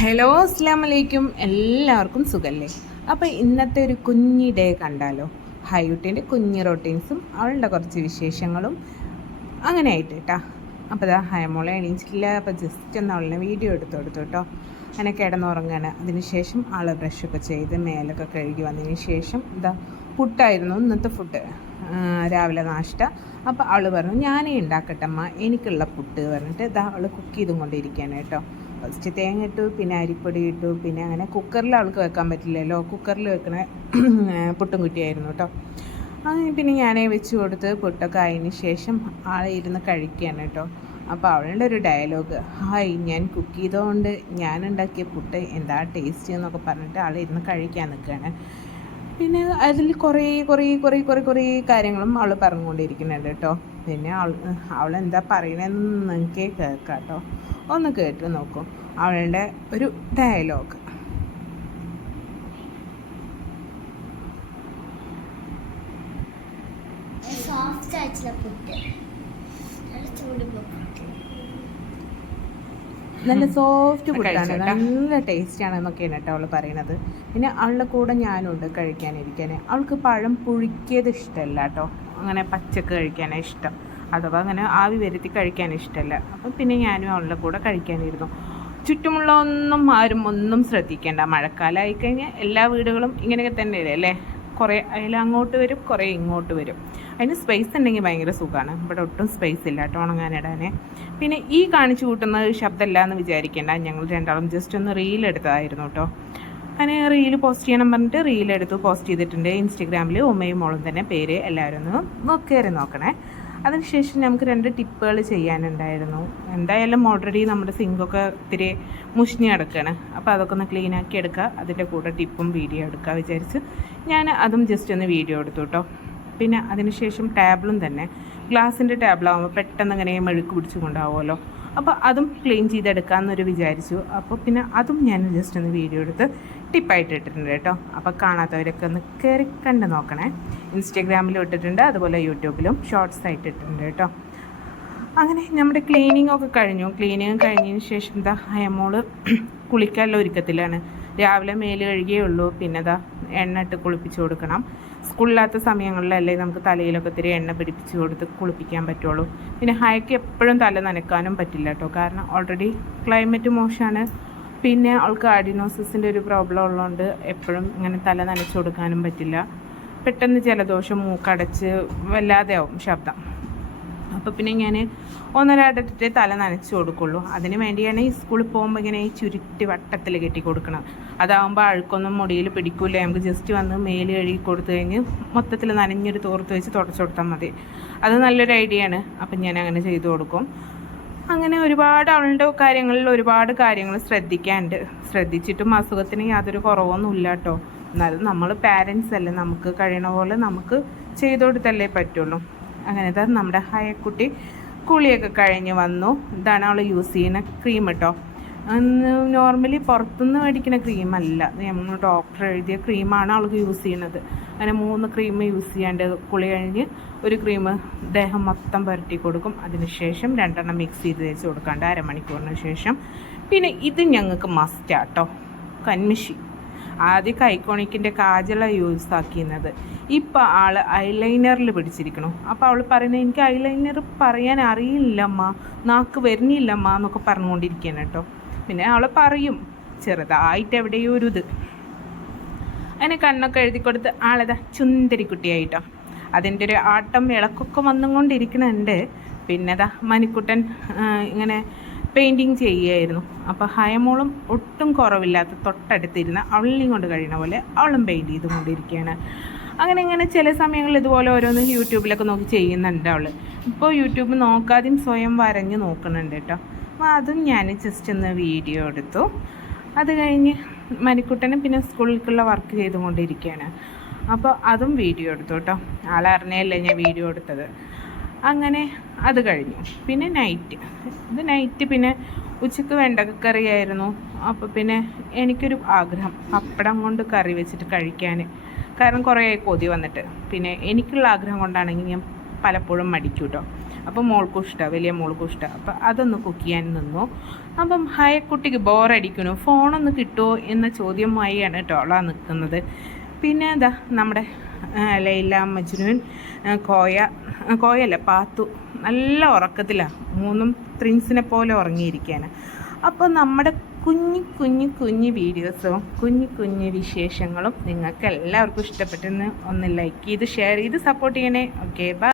Hello അസ്സാം വലൈക്കും എല്ലാവർക്കും സുഖല്ലേ? അപ്പോൾ ഇന്നത്തെ ഒരു കുഞ്ഞി ഡേ കണ്ടാലോ? ഹൈവുട്ടിന്റെ കുഞ്ഞി റൊട്ടീൻസും അവളുടെ കുറച്ച് വിശേഷങ്ങളും അങ്ങനെ ആയിട്ട് കേട്ടാ അപ്പോൾ ഇതാ ഹയമോളെ എണീച്ചിട്ടില്ല. അപ്പോൾ ജസ്റ്റ് ഒന്ന് അവളിനെ വീഡിയോ എടുത്തു കൊടുത്തു കേട്ടോ അങ്ങനെ കിടന്നുറങ്ങാണ്. അതിനുശേഷം ആൾ ബ്രഷൊക്കെ ചെയ്ത് മേലൊക്കെ കഴുകി വന്നതിന് ശേഷം ഇതാ പുട്ടായിരുന്നു ഇന്നത്തെ ഫുഡ് രാവിലെ നാഷ്ട അപ്പോൾ അവൾ പറഞ്ഞു ഞാനേ ഉണ്ടാക്കട്ടമ്മ. എനിക്കുള്ള പുട്ട് പറഞ്ഞിട്ട് ഇതാ അവൾ കുക്ക് ചെയ്തും കൊണ്ടിരിക്കുകയാണ് ഫസ്റ്റ് തേങ്ങ ഇട്ടു പിന്നെ അരിപ്പൊടി ഇട്ടു പിന്നെ അങ്ങനെ കുക്കറിൽ അവൾക്ക് വെക്കാൻ പറ്റില്ലല്ലോ. കുക്കറിൽ വെക്കണ പുട്ടും കുറ്റിയായിരുന്നു കേട്ടോ അങ്ങനെ പിന്നെ ഞാനേ വെച്ച് കൊടുത്ത് പുട്ടൊക്കെ ആയതിന് ശേഷം ആളെ ഇരുന്ന് കഴിക്കുകയാണ് കേട്ടോ അപ്പോൾ അവളുടെ ഒരു ഡയലോഗ് ഹായ് ഞാൻ കുക്ക് ചെയ്തതുകൊണ്ട് ഞാൻ ഉണ്ടാക്കിയ പുട്ട് എന്താ ടേസ്റ്റ് എന്നൊക്കെ പറഞ്ഞിട്ട് ആളെ ഇരുന്ന് കഴിക്കാൻ നിൽക്കുകയാണ് പിന്നെ അതിൽ കുറേ കുറേ കുറേ കുറേ കുറേ കാര്യങ്ങളും അവൾ പറഞ്ഞുകൊണ്ടിരിക്കുന്നുണ്ട് കേട്ടോ പിന്നെ അവൾ അവളെന്താ പറയണതെന്ന് നിങ്ങൾക്ക് കേൾക്കാം കേട്ടോ ഒന്ന് കേട്ട് നോക്കൂ അവളുടെ ഒരു ഡയലോഗ് സോഫ്റ്റ് ആയിട്ടുള്ള പുട്ട്. നല്ല സോഫ്റ്റ് പുട്ടാണ്. നല്ല ടേസ്റ്റാണ് എന്നൊക്കെയാണ് കേട്ടോ അവൾ പറയണത്. പിന്നെ അവളുടെ കൂടെ ഞാനുണ്ട് കഴിക്കാനിരിക്കാൻ അവൾക്ക് പഴം പുഴുക്കിയത് ഇഷ്ടമല്ല കേട്ടോ അങ്ങനെ പച്ചക്ക് കഴിക്കാനാണ് ഇഷ്ടം. അഥവാ അങ്ങനെ ആവി വരുത്തി കഴിക്കാൻ ഇഷ്ടമല്ല അപ്പം പിന്നെ ഞാനും അവളുടെ കൂടെ കഴിക്കാനിരുന്നു. ചുറ്റുമുള്ള ഒന്നും ആരും ഒന്നും ശ്രദ്ധിക്കേണ്ട. മഴക്കാലമായി കഴിഞ്ഞാൽ എല്ലാ വീടുകളും ഇങ്ങനെയൊക്കെ തന്നെയല്ലേ? അല്ലേ? കുറേ അതിൽ അങ്ങോട്ട് വരും കുറേ ഇങ്ങോട്ട് വരും. അതിന് സ്പേസ് ഉണ്ടെങ്കിൽ ഭയങ്കര സുഖമാണ് ഇവിടെ ഒട്ടും സ്പേസ് ഇല്ല കേട്ടോ ഉണങ്ങാനിടാൻ പിന്നെ ഈ കാണിച്ചു കൂട്ടുന്നത് ശബ്ദമല്ല എന്ന് വിചാരിക്കേണ്ട. ഞങ്ങൾ രണ്ടാളും ജസ്റ്റ് ഒന്ന് റീൽ എടുത്തതായിരുന്നു കേട്ടോ. അങ്ങനെ റീൽ പോസ്റ്റ് ചെയ്യണം പറഞ്ഞിട്ട് റീൽ എടുത്ത് പോസ്റ്റ് ചെയ്തിട്ടുണ്ട്. ഇൻസ്റ്റഗ്രാമിൽ ഉമ്മയും മോളും തന്നെ പേര് എല്ലാവരും ഒന്ന് നോ- നോക്കണേ. അതിനുശേഷം നമുക്ക് രണ്ട് ടിപ്പുകൾ ചെയ്യാനുണ്ടായിരുന്നു. എന്തായാലും ഓൾറെഡി നമ്മുടെ സിങ്കൊക്കെ ഇത്തിരി മുഷിഞ്ഞ് കിടക്കുകയാണ് അപ്പോൾ അതൊക്കെ ഒന്ന് ക്ലീൻ ആക്കി എടുക്കുക. അതിന്റെ കൂടെ ടിപ്പും വീഡിയോ എടുക്കുക വിചാരിച്ച് ഞാൻ അതും ജസ്റ്റ് ഒന്ന് വീഡിയോ എടുത്തു കേട്ടോ പിന്നെ അതിനുശേഷം ടേബിളും തന്നെ. ഗ്ലാസിന്റെ ടാബ്ലാകുമ്പോൾ പെട്ടെന്ന് അങ്ങനെ മെഴുക്ക് പിടിച്ചു കൊണ്ടാവുമല്ലോ അപ്പോൾ അതും ക്ലീൻ ചെയ്തെടുക്കാമെന്നൊരു വിചാരിച്ചു. അപ്പോൾ പിന്നെ അതും ഞാൻ ജസ്റ്റ് ഒന്ന് വീഡിയോ എടുത്ത് ടിപ്പായിട്ട് ഇട്ടിട്ടുണ്ട് കേട്ടോ. അപ്പോൾ കാണാത്തവരൊക്കെ ഒന്ന് കയറി കണ്ട് നോക്കണേ. ഇൻസ്റ്റഗ്രാമിലും ഇട്ടിട്ടുണ്ട് അതുപോലെ യൂട്യൂബിലും ഷോർട്സ് ആയിട്ട് ഇട്ടിട്ടുണ്ട് കേട്ടോ. അങ്ങനെ നമ്മുടെ ക്ലീനിങ് ഒക്കെ കഴിഞ്ഞു. ക്ലീനിങ് കഴിഞ്ഞതിന് ശേഷം എന്താ അയമോൾ കുളിക്കാനുള്ള ഒരുക്കത്തിലാണ്. രാവിലെ മേൽ കഴുകിയേ ഉള്ളൂ. പിന്നെ എണ്ണ ഇട്ട് കുളിപ്പിച്ച് കൊടുക്കണം. സ്കൂളില്ലാത്ത സമയങ്ങളിലല്ലേ നമുക്ക് തലയിലൊക്കെ ഇത്തിരി എണ്ണ പിടിപ്പിച്ച് കൊടുത്ത് കുളിപ്പിക്കാൻ പറ്റുള്ളൂ. പിന്നെ ഹയക്ക് എപ്പോഴും തല നനക്കാനും പറ്റില്ല കേട്ടോ. കാരണം ഓൾറെഡി ക്ലൈമറ്റ് മോശമാണ് പിന്നെ അവൾക്ക് ആഡിനോസിസിന്റെ ഒരു പ്രോബ്ലം ഉള്ളതുകൊണ്ട് എപ്പോഴും ഇങ്ങനെ തല നനച്ചു കൊടുക്കാനും പറ്റില്ല. പെട്ടെന്ന് ജലദോഷം മൂക്കടച്ച് വല്ലാതെയാവും ശബ്ദം. അപ്പോൾ പിന്നെ ഞാൻ ഒന്നരാടത്തിട്ട് തല നനച്ച് കൊടുക്കുള്ളൂ. അതിന് വേണ്ടിയാണ് ഈ സ്കൂളിൽ പോകുമ്പോൾ ഇങ്ങനെ ഈ ചുരുട്ടി വട്ടത്തിൽ കെട്ടി കൊടുക്കണം അതാവുമ്പോൾ അഴുക്കൊന്നും മുടിയിൽ പിടിക്കൂല. നമുക്ക് ജസ്റ്റ് വന്ന് മേൽ കഴുകി കൊടുത്തു കഴിഞ്ഞ് മൊത്തത്തിൽ നനഞ്ഞൊരു തോർത്ത് വെച്ച് തുടച്ചു കൊടുത്താൽ മതി. അത് നല്ലൊരു ഐഡിയ ആണ്. അപ്പം ഞാൻ അങ്ങനെ ചെയ്തു കൊടുക്കും. അങ്ങനെ ഒരുപാട് അവളുടെ കാര്യങ്ങളിൽ ഒരുപാട് കാര്യങ്ങൾ ശ്രദ്ധിക്കാനുണ്ട്. ശ്രദ്ധിച്ചിട്ടും അസുഖത്തിന് യാതൊരു കുറവൊന്നും ഇല്ല കേട്ടോ എന്നാലും നമ്മൾ പാരൻസ് അല്ലേ. നമുക്ക് കഴിയണ പോലെ നമുക്ക് ചെയ്തു കൊടുത്തല്ലേ പറ്റുള്ളൂ. അങ്ങനത്തെ നമ്മുടെ ഹയക്കുട്ടി കുളിയൊക്കെ കഴിഞ്ഞ് വന്നു. ഇതാണ് അവൾ യൂസ് ചെയ്യുന്ന ക്രീം കേട്ടോ നോർമലി പുറത്തുനിന്ന് മേടിക്കുന്ന ക്രീമല്ല നമ്മൾ ഡോക്ടർ എഴുതിയ ക്രീമാണ് അവൾക്ക് യൂസ് ചെയ്യുന്നത്. അങ്ങനെ മൂന്ന് ക്രീം യൂസ് ചെയ്യാണ്ട് കുളി കഴിഞ്ഞ് ഒരു ക്രീം ദേഹം മൊത്തം പുരട്ടി കൊടുക്കും. അതിനുശേഷം രണ്ടെണ്ണം മിക്സ് ചെയ്ത് തേച്ച് കൊടുക്കാണ്ട് അരമണിക്കൂറിന് ശേഷം. പിന്നെ ഇത് ഞങ്ങൾക്ക് മസ്റ്റാട്ടോ കൺമിഷി ആദ്യം ഐക്കോണിക്കിന്റെ കാജല യൂസ് ആക്കിയിരുന്നത്. ഇപ്പം ആൾ ഐലൈനറിൽ പിടിച്ചിരിക്കണു. അപ്പോൾ അവൾ പറയുന്നത് എനിക്ക് ഐലൈനർ പറയാൻ അറിയില്ലമ്മ നാക്ക് വരുന്നില്ലമ്മ എന്നൊക്കെ പറഞ്ഞുകൊണ്ടിരിക്കുകയാണ് കേട്ടോ. പിന്നെ അവൾ പറയും ചെറുതായിട്ട് എവിടെയോ ഒരു ഇത്. അതിനെ കണ്ണൊക്കെ എഴുതി കൊടുത്ത് ആളതാ ചുന്തരിക്കുട്ടിയായിട്ടോ അതിന്റെ ഒരു ആട്ടം ഇളക്കൊക്കെ വന്നുകൊണ്ടിരിക്കണുണ്ട്. പിന്നെ ദാ മണിക്കുട്ടൻ ഇങ്ങനെ പെയിന്റിങ് ചെയ്യുകയായിരുന്നു. അപ്പോൾ ഹയമോളും ഒട്ടും കുറവില്ലാത്ത തൊട്ടടുത്തിരുന്ന അവളിനെയും കൊണ്ട് കഴിയുന്ന പോലെ അവളും പെയിന്റ് ചെയ്തുകൊണ്ടിരിക്കുകയാണ്. അങ്ങനെ ഇങ്ങനെ ചില സമയങ്ങളിൽ ഇതുപോലെ ഓരോന്ന് യൂട്യൂബിലൊക്കെ നോക്കി ചെയ്യുന്നുണ്ട് അവൾ ഇപ്പോൾ യൂട്യൂബ് നോക്കാതെയും സ്വയം വരഞ്ഞ് നോക്കുന്നുണ്ട് കേട്ടോ. അപ്പോൾ അതും ഞാൻ ജസ്റ്റ് ഒന്ന് വീഡിയോ എടുത്തു. അത് കഴിഞ്ഞ് മരിക്കുട്ടനെ പിന്നെ സ്കൂളിലേക്കുള്ള വർക്ക് ചെയ്തുകൊണ്ടിരിക്കുകയാണ്. അപ്പോൾ അതും വീഡിയോ എടുത്തു കേട്ടോ. ആളറിഞ്ഞല്ലേ ഞാൻ വീഡിയോ എടുത്തത്. അങ്ങനെ അത് കഴിഞ്ഞു. പിന്നെ നൈറ്റ് ഇത് നൈറ്റ് പിന്നെ ഉച്ചയ്ക്ക് വെണ്ടക്കക്കറിയായിരുന്നു അപ്പോൾ പിന്നെ എനിക്കൊരു ആഗ്രഹം. പപ്പടം കൊണ്ട് കറി വെച്ചിട്ട് കഴിക്കാൻ കാരണം കുറേ കൊതി വന്നിട്ട്. പിന്നെ എനിക്കുള്ള ആഗ്രഹം കൊണ്ടാണെങ്കിൽ ഞാൻ പലപ്പോഴും മടിക്കും കേട്ടോ അപ്പോൾ മോൾക്കും ഇഷ്ടമാണ് വലിയ മോൾക്കും ഇഷ്ടമാണ് അപ്പം അതൊന്ന് കുക്ക് ചെയ്യാൻ നിന്നു. അപ്പം ഹയക്കുട്ടിക്ക് ബോറടിക്കണു ഫോണൊന്ന് കിട്ടുമോ എന്ന ചോദ്യമായിയാണ് കേട്ടോ ടോള നിൽക്കുന്നത് പിന്നെ എന്താ? നമ്മുടെ ലൈല മജ്നുൻ കോയ കോയല്ല പാത്തു. നല്ല ഉറക്കത്തിലാണ് മൂന്നും ത്രിൻസിനെ പോലെ ഉറങ്ങിയിരിക്കുകയാണ് അപ്പോൾ നമ്മുടെ കുഞ്ഞു കുഞ്ഞു കുഞ്ഞു വീഡിയോസും കുഞ്ഞു കുഞ്ഞു വിശേഷങ്ങളും നിങ്ങൾക്ക് എല്ലാവർക്കും ഇഷ്ടപ്പെട്ടെന്ന് ഒന്ന് ലൈക്ക് ചെയ്ത് ഷെയർ ചെയ്ത് സപ്പോർട്ട് ചെയ്യണേ. Okay bye